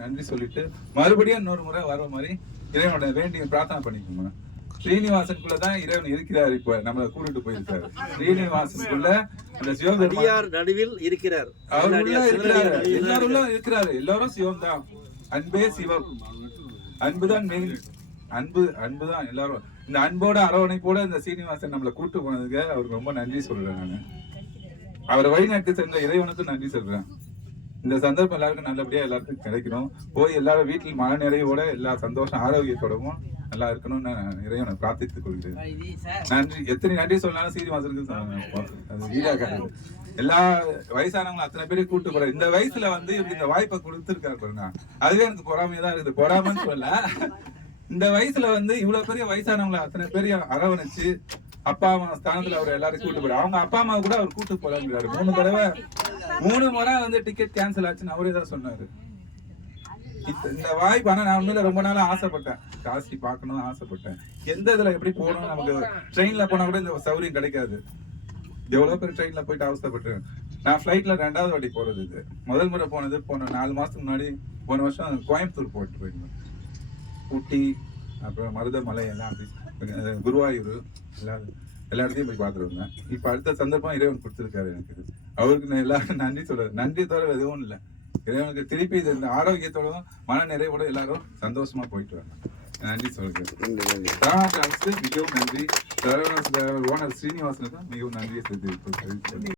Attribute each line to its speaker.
Speaker 1: நன்றி சொல்லிட்டு மறுபடியும் இன்னொரு முறை வர மாதிரி இறைவனோட வேண்டி பிரார்த்தனை பண்ணிக்கோங்க. ஸ்ரீனிவாசனுக்குள்ள தான் இறைவன் இருக்கிறார் இப்ப நம்மள கூட்டிட்டு போயிருக்காரு. ஸ்ரீனிவாசனுக்குள்ள அந்த
Speaker 2: அடியார் நடுவில் இருக்கிறார்.
Speaker 1: அவர் உள்ள
Speaker 2: அடியார்
Speaker 1: இருக்கிறாரு. உள்ள இருக்கிறாரு. எல்லாரும் சிவம் தான் அன்பே சிவம். அன்புதான் மெயின் அன்பு அன்புதான் எல்லாரும். இந்த அன்போட அரவணைப்போட இந்த சீனிவாசன் நம்மளை கூட்டு போனதுக்கு அவருக்கு ரொம்ப நன்றி சொல்றேன் நான். அவரை வழிநடத்தி சென்ற இறைவனுக்கும் நன்றி சொல்றேன். இந்த சந்தர்ப்பம் எல்லாருக்கும் நல்லபடியா எல்லாருக்கும் கிடைக்கணும். போய் எல்லாரும் வீட்டில் மன நிறைவோட எல்லா சந்தோஷம் ஆரோக்கியத்தோடவும் நல்லா இருக்கணும்னு நான் இறைவனை பிரார்த்தித்துக் கொள்கிறேன். நன்றி. எத்தனை நன்றி சொன்னாலும் சீனிவாசனுக்கு சொல்லணும். எல்லா வயசானவங்களும் அத்தனை பேரையும் கூட்டு போற இந்த வயசுல வந்து இந்த வாய்ப்பை கொடுத்துருக்காரு பாருங்க. அதுவே எனக்கு பொறாமையா தான் இருக்குது. பொறாமைன்னு சொல்ல இந்த வயசுல வந்து இவ்வளவு பெரிய வயசானவங்களை அத்தனை பேரையும் அரவணைச்சு அப்பா அம்மா ஸ்தானத்துல அவர் எல்லாரும் கூட்டு போறாரு அவங்க அப்பா அம்மா கூட அவர் கூட்டு போறாரு மூணு தடவை மூணு முறை வந்து டிக்கெட் கேன்சல் ஆச்சுன்னு அவரே தான் சொன்னாரு. இந்த வாய்ப்பு ஆனா நான் உண்மையில ரொம்ப நாள் ஆசைப்பட்டேன். காசி பார்க்கணும் ஆசைப்பட்டேன். எந்த இதுல எப்படி போகணும் நமக்கு ட்ரெயின்ல போனா கூட இந்த சௌரியம் கிடைக்காது. எவ்வளவு பேர் ட்ரெயின்ல போயிட்டு அவஸ்தைப்பட்டேன் நான் ஃபிளைட்ல ரெண்டாவது வாட்டி போறது இது. முதல் முறை போனது போன நாலு மாசத்துக்கு முன்னாடி போன வருஷம் கோயம்புத்தூர் போயிட்டு போயிருந்தேன். ஊட்டி அப்புறம் மருதமலை எல்லாம் அப்படி குருவாயூர் எல்லா எல்லா இடத்தையும் போய் பார்த்துருந்தேன் இப்போ அடுத்த சந்தர்ப்பம் இறைவன் கொடுத்துருக்காரு எனக்கு. அவருக்கு நான் எல்லாரும் நன்றி சொல்றேன் நன்றி தவிர எதுவும் இல்லை. இறைவனுக்கு திருப்பி இது இந்த ஆரோக்கியத்தோட மன நிறைவோட எல்லாரும் சந்தோஷமா போயிட்டு வரலாம் நன்றி சொல்கிறேன் டிராவல்ஸ்க்கு மிகவும் நன்றி. சரவணா ஓனர் ஸ்ரீனிவாசனுக்கும் மிகவும் நன்றியை கொள்கிறேன்.